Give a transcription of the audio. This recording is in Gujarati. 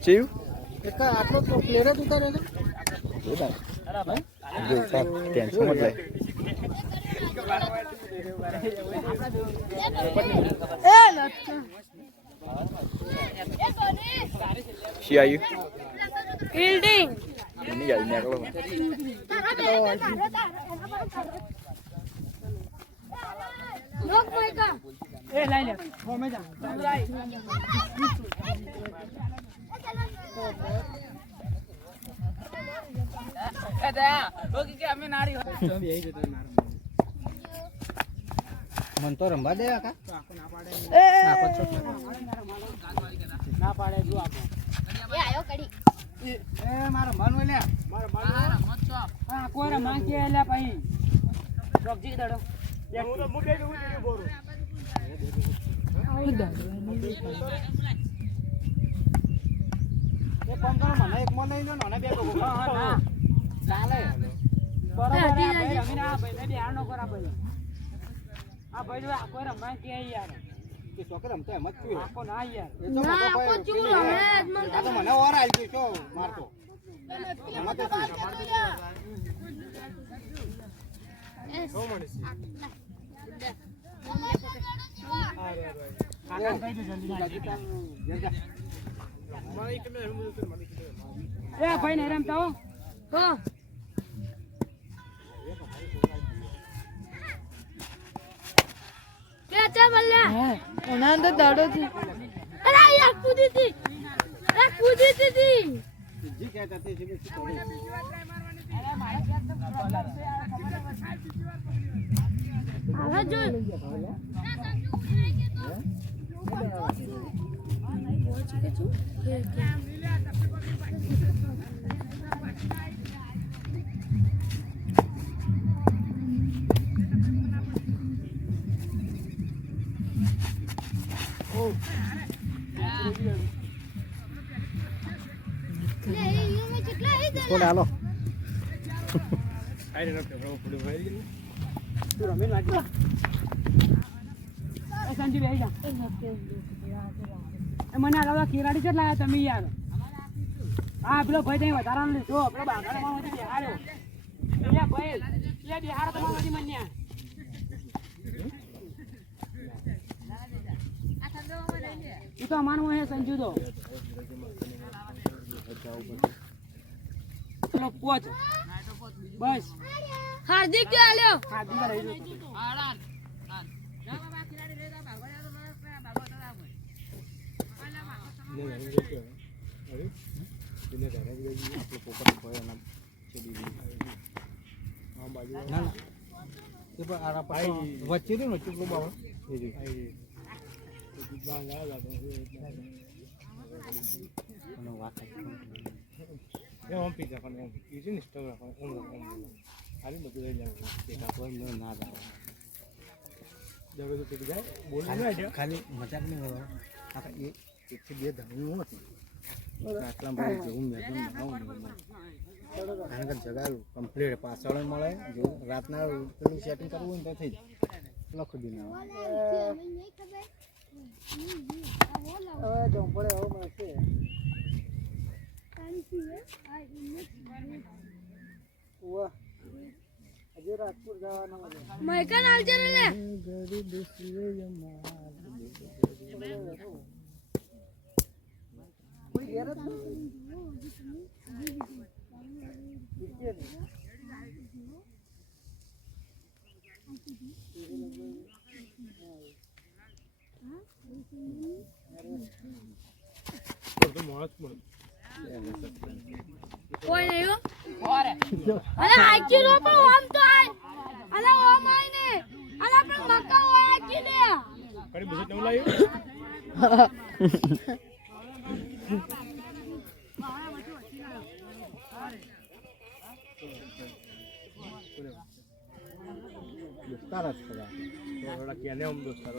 ચીવ એક આટલો તો પ્લેયર જ ઉતારે છે ટેન્શન મત લે શી આવ્યું ફિલ્ડિંગ નહીં આવી નીકળો લોક ભાઈકા એ લઈ લે ફોમે જા એ દયા ઓકે કે અમે નારી તો બેહી જતો મારો મન તો રંબા દે કાકા ના પાડે ના પાડે જો આપો એ આયો કડી એ મારો મન લે મારો મન મત છો હા કોઈ રા માં કે લે ભાઈ રોકજી દડો હું તો મુકે બોરું એ કોમ કરો મને એક મન લઈ લો ને બે લોકો હા ના ચાલે બરાબર ભાઈ અમે આ ભાઈને બિહાર નો કરા ભાઈ આ ભાઈ જો કોઈ રમાય કે યાર કે છોકરા રમતો એમ જ થયું આખો ના યાર એ તો ના મોટો આખો ભાઈ ચૂલો હે આ તો મને ઓર આવી ગયો છો મારતો એમાં તો એ ભાઈ ને રમતા હો હા કે ચા બલ્લા એના અંદર દાડો થી અરે યાર કૂદી હતી જી કહેતા તે છે હવે જો કોણ આલો આઈ ન કે બડો ભાઈ ગયો તું રમે લાગી એ સંજી બેહી જા એ મને આગળ કેરાડી કેટલા આયા તમે યાર હા પેલો ભાઈ તઈ વધારાનો લીધો પેલો બાગામાં માંથી બિહાર્યો એ ભાઈ એ બિહાર તમારા માંથી મન્યા ઈ તો અમારો હે સંજુ તો ચલો પોચ બસ હાર્દિક કે આલ્યો હાર્દિક રહી જો આડા વચ્ચે નું વચ્ચે બાબા ખાલી મજાક નહીં હોય એકથી બે ધણું નથી આટલા બધું જેવું મેદાન કારણ કે જગા કમ્પ્લીટ પાછળ મળે જેવું રાતના પેલું સેટિંગ કરવું હોય ને તો થઈ જાય લખો દી ના હવે જંપડે હવે મળશે વાહ હજી રાજપુર જવાના મૈકન આવજે ને લે કોઈ નહીં હો ઓરે અરે આજી રો પણ ઓમ તો આય અરે ઓમ આય ને અરે પણ મક્કા હોય આજી ને કડી બજેટ નવ લાવ્યો દોસ્તાર જ ખરા થોડા કેને આમ દોસ્તાર